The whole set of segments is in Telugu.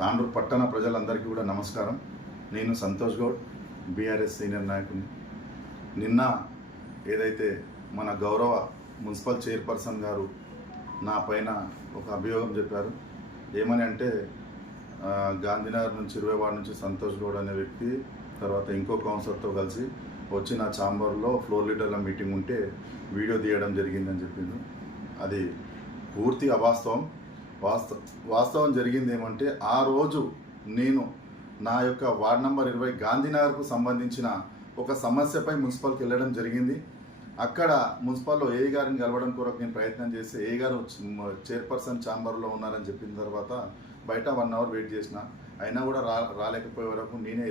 తాండూరు పట్టణ ప్రజలందరికీ కూడా నమస్కారం. నేను సంతోష్ గౌడ్, బీఆర్ఎస్ సీనియర్ నాయకుని. నిన్న ఏదైతే మన గౌరవ మున్సిపల్ చైర్పర్సన్ గారు నా పైన ఒక అభియోగం చెప్పారు. ఏమని అంటే గాంధీనగర్ నుంచి 20 వార్డు నుంచి సంతోష్ గౌడ్ అనే వ్యక్తి తర్వాత ఇంకో కౌన్సిలర్తో కలిసి వచ్చి నా ఛాంబర్లో ఫ్లోర్ లీడర్ల మీటింగ్ ఉంటే వీడియో తీయడం జరిగిందని చెప్పింది. అది పూర్తి అవాస్తవం. వాస్తవం జరిగింది ఏమంటే, ఆ రోజు నేను నా యొక్క వార్డ్ నంబర్ 20 గాంధీనగర్కు సంబంధించిన ఒక సమస్యపై మున్సిపల్కి వెళ్ళడం జరిగింది. అక్కడ మున్సిపల్లో ఏఈ గారిని కలవడం కొరకు నేను ప్రయత్నం చేసి ఏఈ గారు చైర్పర్సన్ ఛాంబర్లో ఉన్నారని చెప్పిన తర్వాత బయట 1 అవర్ వెయిట్ చేసిన. అయినా కూడా రాలేకపోయే వరకు నేనే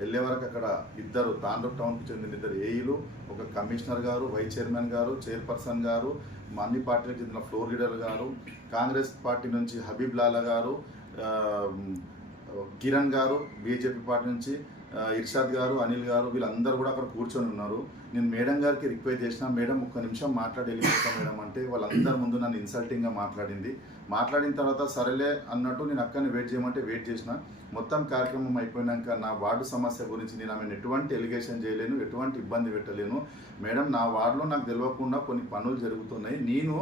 వెళ్ళే వరకు అక్కడ ఇద్దరు తాండూరు టౌన్కి చెందిన 2 ఏఈలు, ఒక కమిషనర్ గారు, వైస్ చైర్మన్ గారు, చైర్పర్సన్ గారు, అన్ని పార్టీలకు చెందిన ఫ్లోర్ లీడర్ గారు, కాంగ్రెస్ పార్టీ నుంచి హబీబ్ లాలా గారు, కిరణ్ గారు, బీజేపీ పార్టీ నుంచి ఇర్షాద్ గారు, అనిల్ గారు, వీళ్ళందరూ కూడా అక్కడ కూర్చొని ఉన్నారు. నేను మేడం గారికి రిక్వెస్ట్ చేసిన, మేడం ఒక్క నిమిషం మాట్లాడి వెళ్ళిపోతాం మేడం అంటే వాళ్ళందరి ముందు నన్ను ఇన్సల్టింగ్గా మాట్లాడిన తర్వాత సరేలే అన్నట్టు నేను అక్కడిని వెయిట్ చేయమంటే వెయిట్ చేసిన. మొత్తం కార్యక్రమం అయిపోయినాక నా వార్డు సమస్య గురించి నేను ఆమెను ఎటువంటి ఎలిగేషన్ చేయలేను, ఎటువంటి ఇబ్బంది పెట్టలేను. మేడం, నా వార్డులో నాకు తెలియకుండా కొన్ని పనులు జరుగుతున్నాయి. నేను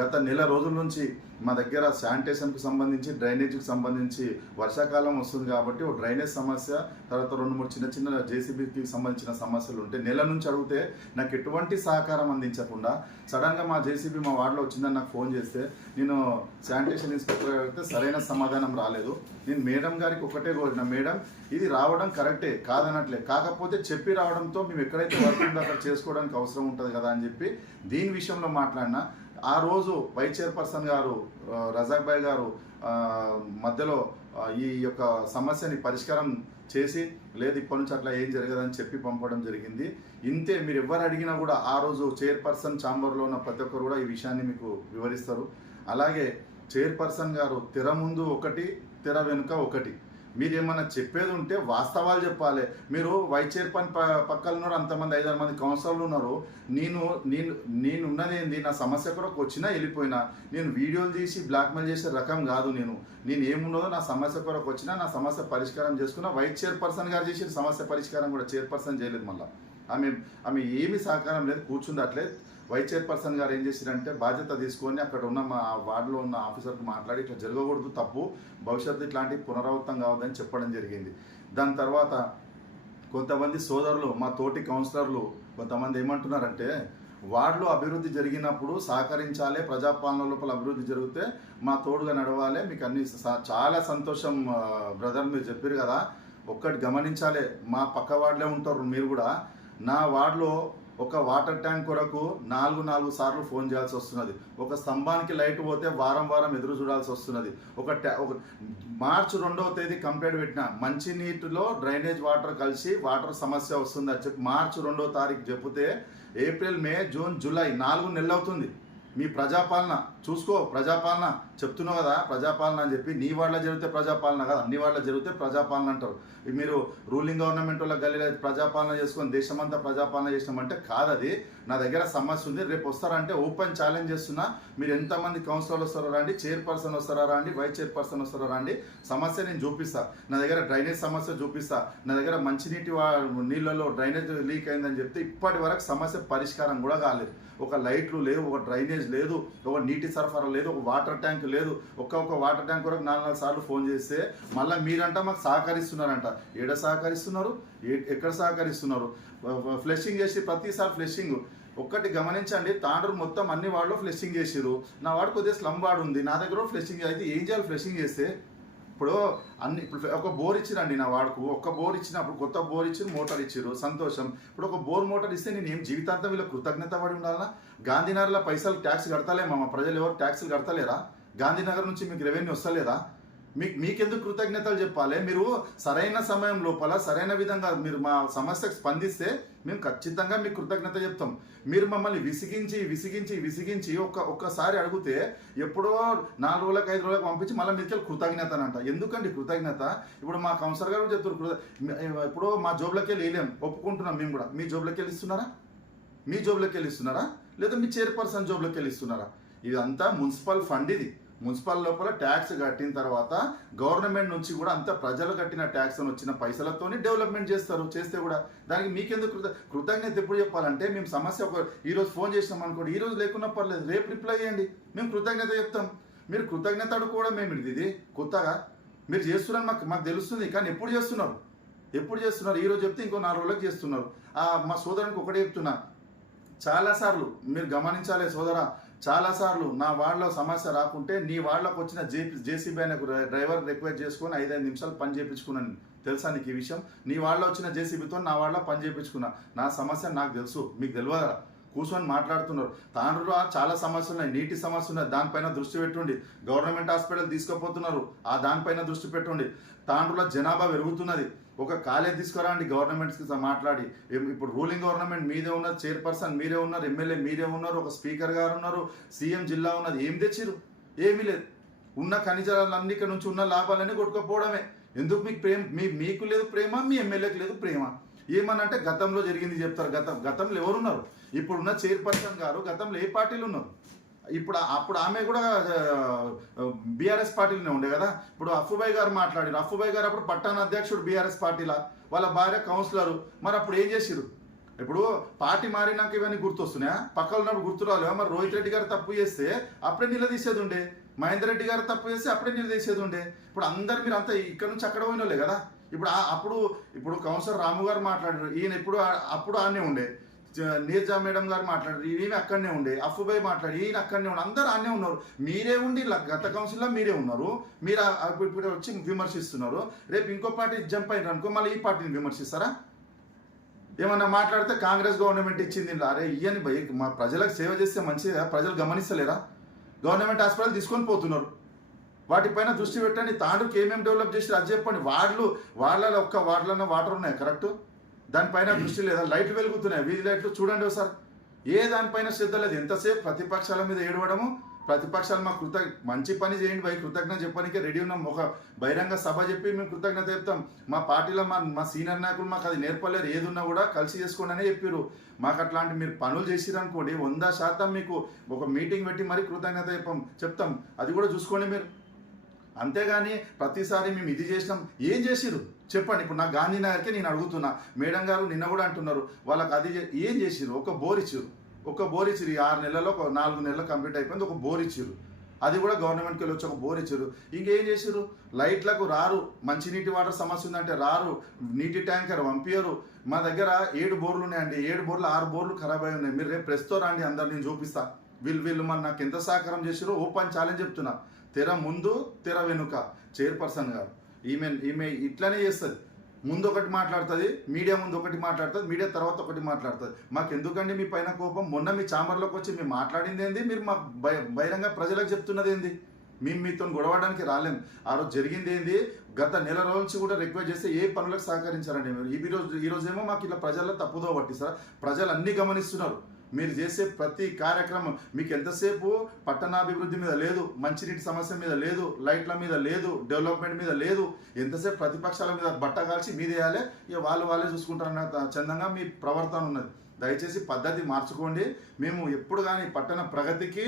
గత నెల రోజుల నుంచి మా దగ్గర శానిటేషన్కు సంబంధించి, డ్రైనేజీకి సంబంధించి వర్షాకాలం వస్తుంది కాబట్టి ఓ డ్రైనేజ్ సమస్య, తర్వాత 2-3 చిన్న జేసీబీకి సంబంధించిన సమస్యలు ఉంటే నెల నుంచి అడిగితే నాకు ఎటువంటి సహకారం అందించకుండా సడన్గా మా జేసీబీ మా వార్డులో వచ్చిందని నాకు ఫోన్ చేస్తే నేను శానిటేషన్ ఇన్స్పెక్టర్ అడిగితే సరైన సమాధానం రాలేదు. నేను మేడం గారికి ఒకటే కోరిన, మేడం ఇది రావడం కరెక్టే కాదనట్లే, కాకపోతే చెప్పి రావడంతో మేము ఎక్కడైతే వర్క్ ఉందో అక్కడ చేసుకోవడానికి అవసరం ఉంటుంది కదా అని చెప్పి దీని విషయంలో మాట్లాడినా. ఆ రోజు వైస్ చైర్పర్సన్ గారు రజాక్ భాయ్ గారు మధ్యలో ఈ యొక్క సమస్యని పరిష్కారం చేసి, లేదు ఇప్పటి నుంచి అట్లా ఏం జరగదని చెప్పి పంపడం జరిగింది. ఇంతే, మీరు ఎవరు అడిగినా కూడా ఆ రోజు చైర్పర్సన్ ఛాంబర్లో ఉన్న ప్రతి ఒక్కరు కూడా ఈ విషయాన్ని మీకు వివరిస్తారు. అలాగే చైర్పర్సన్ గారు తెర ముందు ఒకటి, తెర వెనుక ఒకటి. మీరు ఏమన్నా చెప్పేది ఉంటే వాస్తవాలు చెప్పాలి. మీరు వైస్ చైర్పర్సన్ పక్కన ఉన్నారు, అంతమంది 5-6 మంది కౌన్సిలర్లు ఉన్నారు. నేనున్నది ఏంది, నా సమస్య కూడా వచ్చినా వెళ్ళిపోయినా, నేను వీడియోలు తీసి బ్లాక్మెయిల్ చేసే రకం కాదు. నేను ఏమున్నదో నా సమస్య కొరకు వచ్చినా నా సమస్య పరిష్కారం చేసుకున్నా. వైస్ చైర్పర్సన్ గారు చేసిన సమస్య పరిష్కారం కూడా చైర్పర్సన్ చేయలేదు. మళ్ళీ ఆమె ఏమీ సహకారం లేదు, కూర్చుంది అట్లే. వైస్ చైర్పర్సన్ గారు ఏం చేశారంటే బాధ్యత తీసుకొని అక్కడ ఉన్న మా వార్డులో ఉన్న ఆఫీసర్కి మాట్లాడి ఇట్లా జరగకూడదు, తప్పు, భవిష్యత్తు ఇట్లాంటి పునరావృతం కావద్దని చెప్పడం జరిగింది. దాని తర్వాత కొంతమంది సోదరులు, మా తోటి కౌన్సిలర్లు కొంతమంది ఏమంటున్నారంటే, వార్డులో అభివృద్ధి జరిగినప్పుడు సహకరించాలి, ప్రజాపాలన లోపల అభివృద్ధి జరిగితే మా తోడుగా నడవాలి, మీకు అన్ని చాలా సంతోషం బ్రదర్, మీరు చెప్పారు కదా. ఒక్కటి గమనించాలి, మా పక్క వార్డులే ఉంటారు మీరు కూడా. నా వార్డులో ఒక వాటర్ ట్యాంక్ కొరకు 4 సార్లు ఫోన్ చేయాల్సి వస్తున్నది. ఒక స్తంభానికి లైట్ పోతే వారం ఎదురు చూడాల్సి వస్తున్నది. ఒక మార్చి 2వ తేదీ కంప్లైంట్ పెట్టిన, మంచినీటిలో డ్రైనేజ్ వాటర్ కలిసి వాటర్ సమస్య వస్తుంది అని చెప్పి మార్చి 2వ తారీఖు చెప్తే ఏప్రిల్, మే, జూన్, జూలై 4 నెలలు అవుతుంది. మీ ప్రజాపాలన చూసుకో, ప్రజాపాలన చెప్తున్నావు కదా, ప్రజాపాలన అని చెప్పి నీ వాళ్ళ జరిగితే ప్రజాపాలన కదా, అన్ని వాళ్ళ జరిగితే ప్రజాపాలన అంటారు. మీరు రూలింగ్ గవర్నమెంట్ వాళ్ళ గల్లీలో ప్రజాపాలన చేసుకొని దేశమంతా ప్రజాపాలన చేసినామంటే కాదది. నా దగ్గర సమస్య ఉంది, రేపు వస్తారంటే ఓపెన్ ఛాలెంజ్ చేస్తున్నా. మీరు ఎంతమంది కౌన్సిలర్లు వస్తారా రండి, చైర్పర్సన్ వస్తారా రండి, వైస్ చైర్పర్సన్ వస్తారా రండి, సమస్య నేను చూపిస్తా. నా దగ్గర డ్రైనేజ్ సమస్య చూపిస్తా. నా దగ్గర మంచినీటి నీళ్ళలో డ్రైనేజ్ లీక్ అయిందని చెప్తే ఇప్పటి వరకు సమస్య పరిష్కారం కూడా కాలేదు. ఒక లైట్లు లేవు, ఒక డ్రైనేజ్ లేదు, ఒక నీటి సరఫరా లేదు, ఒక వాటర్ ట్యాంక్ లేదు. ఒక్క వాటర్ ట్యాంక్ వరకు 4 సార్లు ఫోన్ చేస్తే మళ్ళీ మీరంట మాకు సహకరిస్తున్నారంట. సహకరిస్తున్నారు, ఎక్కడ సహకరిస్తున్నారు? ఫ్లెషింగ్ చేసి ప్రతిసారి ఫ్లెషింగ్. ఒక్కటి గమనించండి, తాండూరు మొత్తం అన్ని వార్డులో ఫ్లెషింగ్ చేసిరు. నా వార్డు కొద్దిగా స్లమ్ వార్డు ఉంది, నా దగ్గర ఫ్లెషింగ్ అయితే ఏం చేయాలి? ఫ్లెషింగ్ చేస్తే ఇప్పుడు ఒక బోర్ ఇచ్చిరండి నా వాడుకు. ఒక్క బోర్ ఇచ్చినప్పుడు కొత్త బోర్ ఇచ్చి మోటార్ ఇచ్చిరు, సంతోషం. ఇప్పుడు ఒక బోర్ మోటార్ ఇస్తే నేను ఏం జీవితాంతం వీళ్ళ కృతజ్ఞత పడి ఉండాలన్నా? గాంధీనగర్లో పైసలు ట్యాక్స్ కడతలేమా? మా ప్రజలు ఎవరు ట్యాక్సులు కడతలేరా? గాంధీనగర్ నుంచి మీకు రెవెన్యూ వస్తలేదా? మీకెందుకు కృతజ్ఞతలు చెప్పాలి? మీరు సరైన సమయం లోపల సరైన విధంగా మీరు మా సమస్యకు స్పందిస్తే మేము ఖచ్చితంగా మీకు కృతజ్ఞత చెప్తాం. మీరు మమ్మల్ని విసిగించి ఒక్కసారి అడిగితే ఎప్పుడో 4 రోజులకు 5 రోజులకు పంపించి మళ్ళీ మీదకి కృతజ్ఞత అంట. ఎందుకండి కృతజ్ఞత? ఇప్పుడు మా కౌన్సిలర్ గారు చెప్తారు, ఇప్పుడు మా జోబులకి వెళ్ళి వేయలేం, ఒప్పుకుంటున్నాం మేము కూడా. మీ జోబులకి వెళ్ళి ఇస్తున్నారా? లేదా మీ చైర్పర్సన్ జోబులకి వెళ్ళి ఇస్తున్నారా? ఇదంతా మున్సిపల్ ఫండ్. ఇది మున్సిపల్ లోపల ట్యాక్స్ కట్టిన తర్వాత గవర్నమెంట్ నుంచి కూడా అంత ప్రజలు కట్టిన ట్యాక్స్ అని వచ్చిన పైసలతోనే డెవలప్మెంట్ చేస్తారు. చేస్తే కూడా దానికి మీకెందుకు కృతజ్ఞత ఎప్పుడు చెప్పాలంటే, మేము సమస్య ఈరోజు ఫోన్ చేసినాం అనుకోండి, ఈ రోజు లేకున్నా పర్లేదు, రేపు రిప్లై చేయండి, మేము కృతజ్ఞత చెప్తాం. మీరు కృతజ్ఞత అడుక్కోవడం ఏమిటి ఇది కొత్తగా? మీరు చేస్తున్నారని మాకు తెలుస్తుంది, కానీ ఎప్పుడు చేస్తున్నారు? ఈ రోజు చెప్తే ఇంకో 4 రోజులకు చేస్తున్నారు. మా సోదరునికి ఒకటే చెప్తున్నా, చాలాసార్లు మీరు గమనించాలి సోదరా, చాలాసార్లు నా వార్డులో సమస్య రాకుంటే నీ వార్డులోకి వచ్చిన జేసీబీ ఆయనకు డ్రైవర్ రిక్వెస్ట్ చేసుకొని 5-5 నిమిషాలు పని చేయించుకున్నాను. తెలుసా నీకు ఈ విషయం? నీ వార్డులో వచ్చిన జేసీబీతో నా వార్డులో పని చేయించుకున్నా. నా సమస్య నాకు తెలుసు, మీకు తెలియదా? కూర్చొని మాట్లాడుతున్నారు. తాండ్రులో చాలా సమస్యలు ఉన్నాయి, నీటి సమస్య ఉన్నాయి, దానిపైన దృష్టి పెట్టుండి. గవర్నమెంట్ హాస్పిటల్ తీసుకుపోతున్నారు, దానిపైన దృష్టి పెట్టుండి. తాండ్రులో జనాభా పెరుగుతున్నది, ఒక కాలేజ్ తీసుకురండి గవర్నమెంట్స్కి మాట్లాడి. ఇప్పుడు రూలింగ్ గవర్నమెంట్ మీదే ఉన్నది, చైర్పర్సన్ మీరే ఉన్నారు, ఎమ్మెల్యే మీరే ఉన్నారు, ఒక స్పీకర్ గారు ఉన్నారు, సీఎం జిల్లా ఉన్నది. ఏం తెచ్చిరు? ఏమీ లేదు. ఉన్న ఖనిజాలన్నిటి నుంచి ఉన్న లాభాలన్నీ కొట్టుకోపోవడమే. ఎందుకు మీకు మీకు లేదు ప్రేమ, మీ ఎమ్మెల్యేకి లేదు ప్రేమ. ఏమనంటే గతంలో జరిగింది చెప్తారు. గతంలో ఎవరున్నారు? ఇప్పుడున్న చైర్పర్సన్ గారు గతంలో ఏ పార్టీలు ఉన్నారు? అప్పుడు ఆమె కూడా బీఆర్ఎస్ పార్టీలోనే ఉండే కదా. ఇప్పుడు అఫ్ఫుబాయ్ గారు మాట్లాడారు. అఫ్ఫుబాయ్ గారు అప్పుడు పట్టణ అధ్యక్షుడు బీఆర్ఎస్ పార్టీలా, వాళ్ళ భార్య కౌన్సిలరు. మరి అప్పుడు ఏం చేసిరు? ఇప్పుడు పార్టీ మారినాక ఇవన్నీ గుర్తొస్తున్నాయా? పక్కన ఉన్నప్పుడు గుర్తు రాలేవా? మరి రోహిత్ రెడ్డి గారు తప్పు చేస్తే అప్పుడే నిలదీసేది ఉండే, మహేందర్ రెడ్డి గారు తప్పు చేస్తే అప్పుడే నిలదీసేది ఉండే. ఇప్పుడు అందరు మీరు అంతా ఇక్కడ నుంచి అక్కడ పోయినోళ్ళే కదా. ఇప్పుడు కౌన్సిలర్ రాము గారు మాట్లాడారు, ఈయన అప్పుడు ఆనే ఉండే. నీర్జా మేడం గారు మాట్లాడారు, ఈయన అక్కడనే ఉండే. అఫ్ఫుబాయ్ మాట్లాడి, ఈయన అక్కడనే ఉండే. అందరూ ఆనే ఉన్నారు. మీరే ఉండి గత కౌన్సిల్లో మీరే ఉన్నారు. మీరు ఇప్పుడు వచ్చి విమర్శిస్తున్నారు. రేపు ఇంకో పార్టీ జంప్ అయినారు అనుకో, మళ్ళీ ఈ పార్టీని విమర్శిస్తారా? ఏమన్నా మాట్లాడితే కాంగ్రెస్ గవర్నమెంట్ ఇచ్చింది. అరే ఇయ్యని భయ, మా ప్రజలకు సేవ చేస్తే మంచిదా? ప్రజలు గమనిస్తలేరా? గవర్నమెంట్ హాస్పిటల్ తీసుకొని పోతున్నారు. వాటిపైన దృష్టి పెట్టండి. తాండ్రుకి ఏమేమి డెవలప్ చేసి అది చెప్పండి. వార్డులలో ఒక్క వార్డులన్న వాటర్ ఉన్నాయి కరెక్ట్, దానిపైన దృష్టి లేదా? లైట్లు వెలుగుతున్నాయి, వీధి లైట్లు చూడండి ఒకసారి. దానిపైన శ్రద్ధ లేదు. ఎంతసేపు ప్రతిపక్షాల మీద ఏడవడము. ప్రతిపక్షాలు మాకు మంచి పని చేయండి కృతజ్ఞత చెప్పడానికి రెడీ ఉన్నాం. ఒక బహిరంగ సభ చెప్పి మేము కృతజ్ఞత చెప్తాం. మా పార్టీలో మా సీనియర్ నాయకులు మాకు అది నేర్పలేరు. ఏది ఉన్నా కూడా కలిసి చేసుకోండి అని చెప్పారు. మాకు అట్లాంటి మీరు పనులు చేసిరనుకోండి 100% మీకు ఒక మీటింగ్ పెట్టి మరీ కృతజ్ఞత చెప్తాం. అది కూడా చూసుకోండి మీరు. అంతేగాని ప్రతిసారి మేము ఇది చేసినాం, ఏం చేసిరు చెప్పండి. ఇప్పుడు నా గాంధీనగర్కి నేను అడుగుతున్నా, మేడం గారు నిన్న కూడా అంటున్నారు, వాళ్ళకి అది ఏం చేసిరు? ఒక బోర్ ఇచ్చిరు. 6 నెలల్లో 4 నెలలు కంప్లీట్ అయిపోయింది. ఒక బోర్ ఇచ్చిరు. అది కూడా గవర్నమెంట్కి వెళ్ళి వచ్చి ఒక బోర్ ఇచ్చారు. ఇంకేం చేసారు? లైట్లకు రారు. మంచినీటి వాటర్ సమస్య ఉందంటే రారు. నీటి ట్యాంకర్ పంపించరు. మా దగ్గర 7 బోర్లు ఉన్నాయండి. 7 బోర్లు 6 బోర్లు ఖరాబ్ అయి ఉన్నాయి. మీరు రేపు ప్రెస్తో రండి, అందరు నేను చూపిస్తా. వీళ్ళు మరి నాకు ఎంత సహకారం చేసారో ఓపెన్ ఛాలెంజ్ చెప్తున్నా. తెర ముందు తెర వెనుక చైర్పర్సన్ గారు ఈమె ఇట్లానే చేస్తుంది. ముందు ఒకటి మాట్లాడుతుంది, మీడియా ముందు ఒకటి మాట్లాడుతుంది, మీడియా తర్వాత ఒకటి మాట్లాడుతుంది. మాకు ఎందుకండి మీ పైన కోపం? మొన్న మీ ఛాంబర్లోకి వచ్చి మేము మాట్లాడింది ఏంది? మీరు మా బహిరంగ ప్రజలకు చెప్తున్నది ఏంది? మేము మీతో గొడవడానికి రాలేం. ఆ రోజు జరిగింది ఏంది? గత నెల రోజుల నుంచి కూడా రిక్వెస్ట్ చేస్తే ఏ పనులకు సహకరించారండి మీరు? ఈరోజేమో మాకు ఇలా ప్రజల్లో తప్పుదో పట్టిస్తారా? ప్రజలు అన్నీ గమనిస్తున్నారు. మీరు చేసే ప్రతి కార్యక్రమం మీకు ఎంతసేపు పట్టణాభివృద్ధి మీద లేదు, మంచినీటి సమస్య మీద లేదు, లైట్ల మీద లేదు, డెవలప్మెంట్ మీద లేదు. ఎంతసేపు ప్రతిపక్షాల మీద బట్ట కాల్చి మీదేయాలి, ఇక వాళ్ళే చూసుకుంటారన్న చందంగా మీ ప్రవర్తన ఉన్నది. దయచేసి పద్ధతి మార్చుకోండి. మేము ఎప్పుడు కానీ పట్టణ ప్రగతికి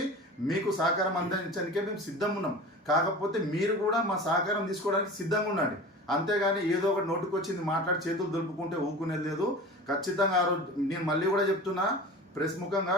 మీకు సహకారం అందించడానికే మేము సిద్ధంగా ఉన్నాం. కాకపోతే మీరు కూడా మా సహకారం తీసుకోవడానికి సిద్ధంగా ఉండండి. అంతేగాని ఏదో ఒకటి నోటుకొచ్చింది మాట్లాడి చేతులు దులుపుకుంటే ఊకునేది లేదు. ఖచ్చితంగా ఆ రోజు నేను మళ్ళీ కూడా చెప్తున్నా, ప్రెస్ ముఖంగా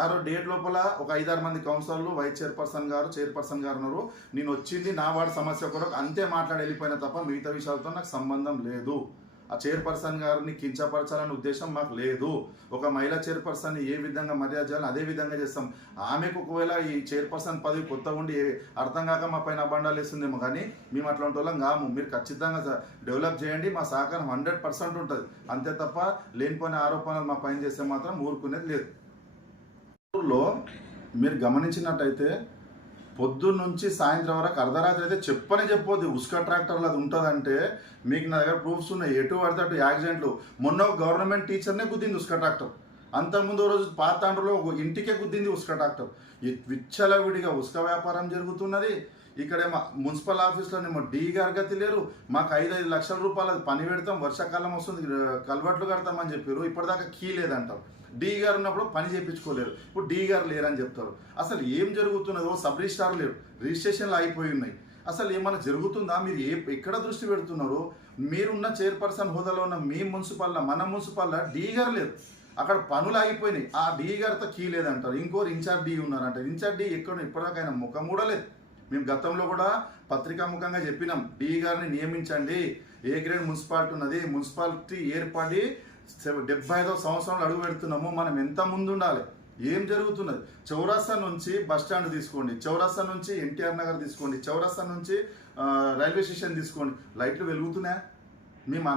ఆ రోజు డేట్ లోపల ఒక 5-6 మంది కౌన్సిలర్లు, వైస్ చైర్పర్సన్ గారు ఉన్నారు. నేను వచ్చింది నా వార్డు సమస్య కొరకు అంతే మాట్లాడి వెళ్ళిపోయినా తప్ప మిగతా విషయాలతో నాకు సంబంధం లేదు. ఆ చైర్పర్సన్ గారిని కించపరచాలనే ఉద్దేశం మాకు లేదు. ఒక మహిళా చైర్పర్సన్ని ఏ విధంగా మర్యాద చేయాలని అదే విధంగా చేస్తాం. ఆమెకు ఒకవేళ ఈ చైర్పర్సన్ పదవి కొత్తగా ఉండి అర్థం కాక మా పైన అబండాలు వేస్తుందేమో, కానీ మేము అట్లాంటి వాళ్ళం కాము. మీరు ఖచ్చితంగా డెవలప్ చేయండి, మా సహకారం 100% ఉంటుంది. అంతే తప్ప లేనిపోయిన ఆరోపణలు మా పైన చేస్తే మాత్రం ఊరుకునేది లేదు. ఊళ్ళో మీరు గమనించినట్టయితే పొద్దున్న నుంచి సాయంత్రం వరకు అర్ధరాత్రి అయితే చెప్పొద్దు ఉస్కా ట్రాక్టర్లు అది ఉంటుందంటే మీకు నా దగ్గర ప్రూఫ్స్ ఉన్నాయి. ఎటు పడితే అటు యాక్సిడెంట్లు. మొన్న ఒక గవర్నమెంట్ టీచర్నే గుద్దింది ఉస్కా ట్రాక్టర్. అంతకుముందు రోజు పాతాండ్రులో ఒక ఇంటికే గుద్దింది ఉస్కా ట్రాక్టర్. విచ్చలవిడిగా ఉస్కా వ్యాపారం జరుగుతున్నది. ఇక్కడేమో మున్సిపల్ ఆఫీస్లోనేమో డి గారు గతి లేరు. మాకు 5 లక్షల రూపాయలు పని పెడతాం, వర్షాకాలం వస్తుంది కల్వర్ట్లు కడతామని చెప్పారు, ఇప్పటిదాకా కీ లేదంటారు. డి గారు ఉన్నప్పుడు పని చేయించుకోలేరు, ఇప్పుడు డి గారు లేరని చెప్తారు. అసలు ఏం జరుగుతున్నదో సబ్ రిజిస్టార్ లేరు, రిజిస్ట్రేషన్లు అయిపోయి ఉన్నాయి. అసలు ఏమైనా జరుగుతుందా? మీరు ఎక్కడ దృష్టి పెడుతున్నారు? మీరున్న చైర్పర్సన్ హోదాలో ఉన్న మీ మున్సిపల్లో, మన మున్సిపల్లో డి గారు లేరు, అక్కడ పనులు ఆగిపోయినాయి. ఆ డి గారితో కీ లేదంటారు. ఇంకోరు ఇన్ఛార్జ్ డి ఉన్నారంట. ఇన్ఛార్జ్ డి ఎక్కడ ఇప్పటిదాకా ఆయన ముఖం కూడా లేదు. మేము గతంలో కూడా పత్రికాముఖంగా చెప్పినాం, డి గారిని నియమించండి, ఏ గ్రేడ్ మున్సిపాలిటీ ఉన్నది, మున్సిపాలిటీ ఏర్పడి 75వ సంవత్సరంలో అడుగు పెడుతున్నాము, మనం ఎంత ముందు ఉండాలి, ఏం జరుగుతున్నది? చౌరస్తా నుంచి బస్ స్టాండ్ తీసుకోండి, చౌరస్తా నుంచి ఎన్టీఆర్ నగర్ తీసుకోండి, చౌరస్తా నుంచి రైల్వే స్టేషన్ తీసుకోండి, లైట్లు వెలుగుతున్నాయా?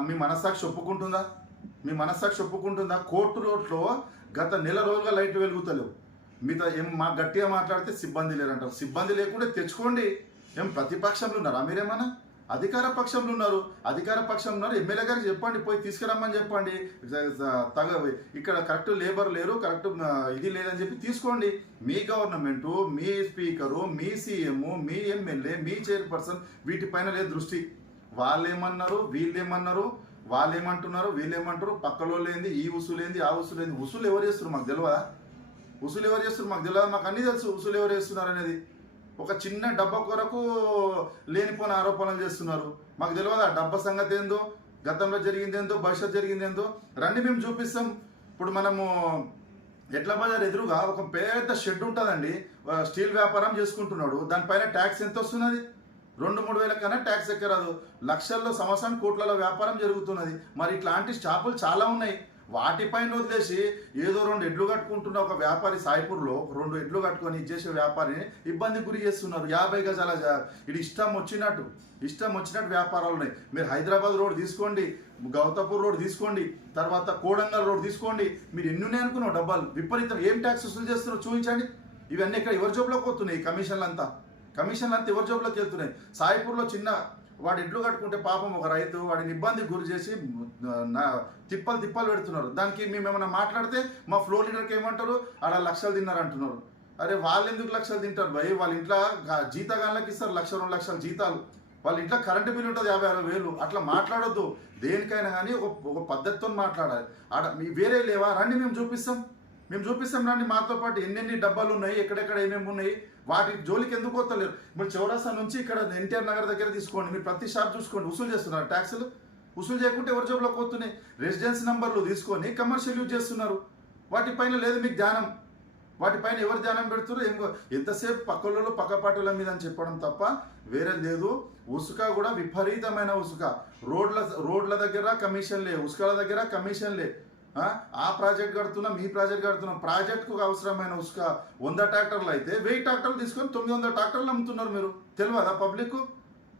మీ మనస్సాక్షి ఒప్పుకుంటుందా? మీ మనస్సాక్షి ఒప్పుకుంటుందా? కోర్టు రోడ్లో గత నెల రోజులుగా లైట్లు వెలుగుతలేవు. మీతో ఏం మా గట్టిగా మాట్లాడితే సిబ్బంది లేరంటారు. సిబ్బంది లేకుంటే తెచ్చుకోండి. ఏం ప్రతిపక్షంలో ఉన్నారా మీరేమన్నా? అధికార పక్షంలో ఉన్నారు. అధికార పక్షంలో ఉన్నారు, ఎమ్మెల్యే గారికి చెప్పండి, పోయి తీసుకురమ్మని చెప్పండి. ఇక్కడ కరెక్ట్ లేబర్ లేరు, కరెక్ట్ ఇది లేదని చెప్పి తీసుకోండి. మీ గవర్నమెంటు, మీ స్పీకరు, మీ సీఎం, మీ ఎమ్మెల్యే, మీ చైర్పర్సన్ వీటిపైన లేదు దృష్టి. వాళ్ళేమన్నారు, వీళ్ళేమన్నారు, వాళ్ళేమంటున్నారు, వీళ్ళేమంటారు, పక్కలో లేనిది ఈ ఉసులేంది, ఆ ఉసులేంది. ఉసులు ఎవరు చేస్తున్నారు మాకు తెలియదా? ఉసులు ఎవరు చేస్తున్నారు మాకు తెలియదా? మాకు అన్నీ తెలుసు ఉసులు ఎవరు చేస్తున్నారు అనేది. ఒక చిన్న డబ్బా కొరకు లేనిపోయిన ఆరోపణలు చేస్తున్నారు. మాకు తెలియదా డబ్బా సంగతి ఏందో, గతంలో జరిగింది ఏందో, భవిష్యత్ జరిగింది ఏందో. రండి మేము చూపిస్తాం. ఇప్పుడు మనము ఎడ్ల బజార్ ఎదురుగా ఒక పెద్ద షెడ్ ఉంటుందండి, స్టీల్ వ్యాపారం చేసుకుంటున్నాడు. దానిపైన ట్యాక్స్ ఎంత వస్తున్నది? 2-3 వేల కన్నా ట్యాక్స్ ఎక్కరాదు. లక్షల్లో, సంవత్సరానికి కోట్లలో వ్యాపారం జరుగుతున్నది. మరి ఇట్లాంటి షాపులు చాలా ఉన్నాయి. వాటిపైన వదిలేసి ఏదో 2 ఎడ్లు కట్టుకుంటున్న ఒక వ్యాపారి సాయిపూర్లో 2 ఎడ్లు కట్టుకొని ఇచ్చేసే వ్యాపారిని ఇబ్బంది గురి చేస్తున్నారు. 50 గజాల ఇది ఇష్టం వచ్చినట్టు వ్యాపారాలు ఉన్నాయి. మీరు హైదరాబాద్ రోడ్ తీసుకోండి, గౌతపూర్ రోడ్ తీసుకోండి, తర్వాత కోడంగల్ రోడ్ తీసుకోండి. మీరు ఎన్ని ఉన్నాయి అనుకున్నావు డబ్బాలు? విపరీతం ఏం ట్యాక్స్ వసూలు చేస్తున్నారో చూపించండి. ఇవన్నీ ఇక్కడ ఎవరి జోబులోకి పోతున్నాయి? కమిషన్లు అంతా ఎవరి జోబులోకి వెళ్తున్నాయి? సాయిపూర్లో చిన్న వాడు ఎడ్లు కట్టుకుంటే పాపం ఒక రైతు వాడిని ఇబ్బందికి గురి చేసి తిప్పలు పెడుతున్నారు. దానికి మేము ఏమైనా మాట్లాడితే మా ఫ్లో లీడర్కి ఏమంటారు, ఆడ లక్షలు తిన్నారంటున్నారు. అరే వాళ్ళు ఎందుకు లక్షలు తింటారు భయ్? వాళ్ళ ఇంట్లో జీతగాళ్ళకి ఇస్తారు 1-2 లక్షల జీతాలు. వాళ్ళ ఇంట్లో కరెంటు బిల్లు ఉంటుంది 50-60 వేలు. అట్లా మాట్లాడొద్దు. దేనికైనా కానీ ఒక పద్ధతితో మాట్లాడాలి. ఆడ మీ వేరే లేవా? రండి మేము చూపిస్తాం రండి. మాతో పాటు ఎన్నెన్ని డబ్బాలు ఉన్నాయి, ఎక్కడెక్కడ ఏమేమి ఉన్నాయి, వాటి జోలికి ఎందుకు పోతలేరు? మీరు చౌరస్తా నుంచి ఇక్కడ ఎన్టీఆర్ నగర్ దగ్గర తీసుకోండి, మీరు ప్రతి షాప్ చూసుకోండి, వసూలు చేస్తున్నారు ట్యాక్సులు. వసూలు చేయకుంటే ఎవరి జోబులోకి పోతున్నాయి? రెసిడెన్స్ నంబర్లు తీసుకొని కమర్షియల్ యూజ్ చేస్తున్నారు. వాటిపైన లేదు మీకు ధ్యానం. వాటిపైన ఎవరు ధ్యానం పెడుతున్నారు? ఎంతసేపు పక్కలలో పక్కపాటుల మీద అని చెప్పడం తప్ప వేరే లేదు. ఉసుక కూడా విపరీతమైన ఉసుక. రోడ్ల దగ్గర కమిషన్లే, ఉసుకల దగ్గర కమిషన్లే. ఆ ప్రాజెక్ట్ కడుతున్నాం, ఈ ప్రాజెక్ట్ కడుతున్నాం. ప్రాజెక్టుకు అవసరమైన ఉసుక 100 ట్రాక్టర్లు అయితే 1000 ట్రాక్టర్లు తీసుకొని 900 ట్రాక్టర్లు అమ్ముతున్నారు. మీరు తెలియదా? పబ్లిక్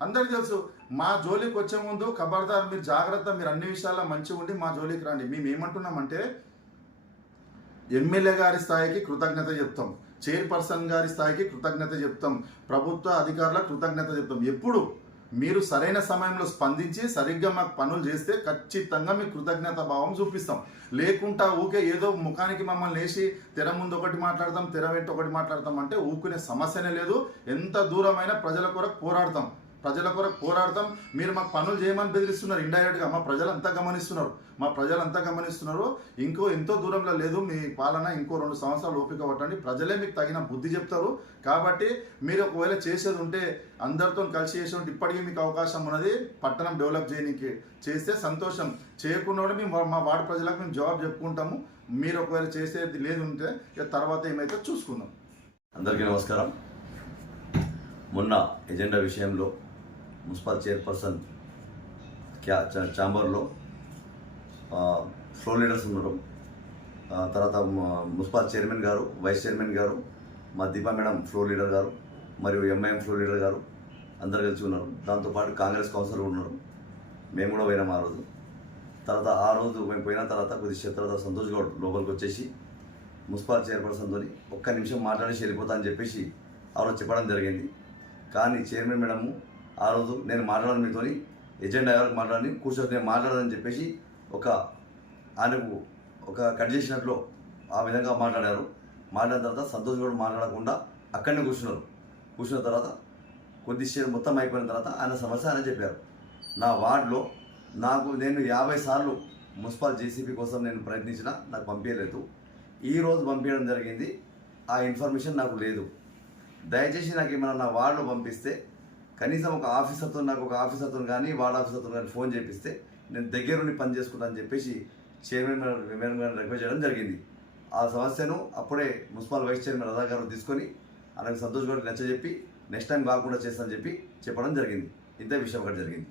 అందరికి తెలుసు. మా జోలికి వచ్చే ముందు ఖబర్దార్, మీరు జాగ్రత్త, మీరు అన్ని విషయాల్లో మంచిగా ఉండి మా జోలికి రండి. మేము ఏమంటున్నామంటే ఎమ్మెల్యే గారి స్థాయికి కృతజ్ఞత చెప్తాం, చైర్పర్సన్ గారి స్థాయికి కృతజ్ఞత చెప్తాం, ప్రభుత్వ అధికారులకు కృతజ్ఞత చెప్తాం. ఎప్పుడు మీరు సరైన సమయంలో స్పందించి సరిగ్గా మాకు పనులు చేస్తే ఖచ్చితంగా మీకు కృతజ్ఞత భావం చూపిస్తాం. లేకుంటా ఊకే ఏదో ముఖానికి మమ్మల్ని వేసి తెర ముందు ఒకటి మాట్లాడతాం, తెర వెంట ఒకటి మాట్లాడతాం అంటే ఊకునే సమస్యనే లేదు. ఎంత దూరమైనా ప్రజల కొరకు పోరాడతాం. మీరు మాకు పనులు చేయమని బెదిరిస్తున్నారు ఇండైరెక్ట్గా. మా ప్రజలంతా గమనిస్తున్నారు. ఎంతో దూరంలో లేదు మీ పాలన. ఇంకో 2 సంవత్సరాలు ఓపిక పట్టండి, ప్రజలే మీకు తగిన బుద్ధి చెప్తారు. కాబట్టి మీరు ఒకవేళ చేసేది ఉంటే అందరితో కలిసి చేసేది ఇప్పటికీ మీకు అవకాశం ఉన్నది. పట్టణం డెవలప్ చేయడానికి చేస్తే సంతోషం, చేయకుండా మేము మా వార్డు ప్రజలకు మేము జవాబు చెప్పుకుంటాము. మీరు ఒకవేళ చేసేది లేదు ఉంటే తర్వాత ఏమైతే చూసుకుందాం. అందరికీ నమస్కారం. మొన్న ఎజెండా విషయంలో మున్సిపల్ చైర్పర్సన్ ఛాంబర్లో ఫ్లోర్ లీడర్స్ ఉన్నారు. తర్వాత మున్సిపల్ చైర్మన్ గారు, వైస్ చైర్మన్ గారు, మా దీపా మేడం ఫ్లోర్ లీడర్ గారు, మరియు ఎంఐఎం ఫ్లోర్ లీడర్ గారు అందరు కలిసి ఉన్నారు. దాంతోపాటు కాంగ్రెస్ కౌన్సిలర్ ఉన్నారు. మేము కూడా పోయినాం ఆ రోజు. ఆ రోజు మేము పోయిన తర్వాత కొద్దిసేపు తర్వాత సంతోష్ గౌడ్ లోపలికి వచ్చేసి మున్సిపల్ చైర్పర్సన్తో ఒక్క నిమిషం మాట్లాడేసి వెళ్ళిపోతా అని చెప్పేసి ఆ రోజు చెప్పడం జరిగింది. కానీ చైర్మన్ మేడము ఆ రోజు నేను మాట్లాడాను, మీతో ఎజెండా ఎవరికి మాట్లాడి కూర్చొని నేను మాట్లాడదని చెప్పేసి ఆయనకు ఒక కట్ చేసినట్లు ఆ విధంగా మాట్లాడారు. మాట్లాడిన తర్వాత సంతోష్ గౌడ్ మాట్లాడకుండా అక్కడనే కూర్చున్న తర్వాత కొద్దిసేపు మొత్తం అయిపోయిన తర్వాత ఆయన సమస్య ఆయన చెప్పారు. నా వార్డులో నేను 50 సార్లు మున్సిపల్ జేసీబీ కోసం నేను ప్రయత్నించినా నాకు పంపించలేదు. ఈరోజు పంపించడం జరిగింది. ఆ ఇన్ఫర్మేషన్ నాకు లేదు. దయచేసి నాకు ఏమైనా నా వార్డులో పంపిస్తే కనీసం ఒక ఆఫీసర్తో కానీ వార్డ్ ఆఫీసర్తో కానీ ఫోన్ చేపిస్తే నేను దగ్గరుండి పని చేసుకుంటా అని చెప్పేసి చైర్మన్ మేడం గారిని రిక్వెస్ట్ చేయడం జరిగింది. ఆ సమస్యను అప్పుడే మున్సిపల్ వైస్ చైర్మన్ రజా గారు తీసుకొని ఆయనకు సంతోష్ గారికి నచ్చజెప్పి నెక్స్ట్ టైం కాకుండా చేస్తానని చెప్పి చెప్పడం జరిగింది. ఇంతే విషయం ఒకటి జరిగింది.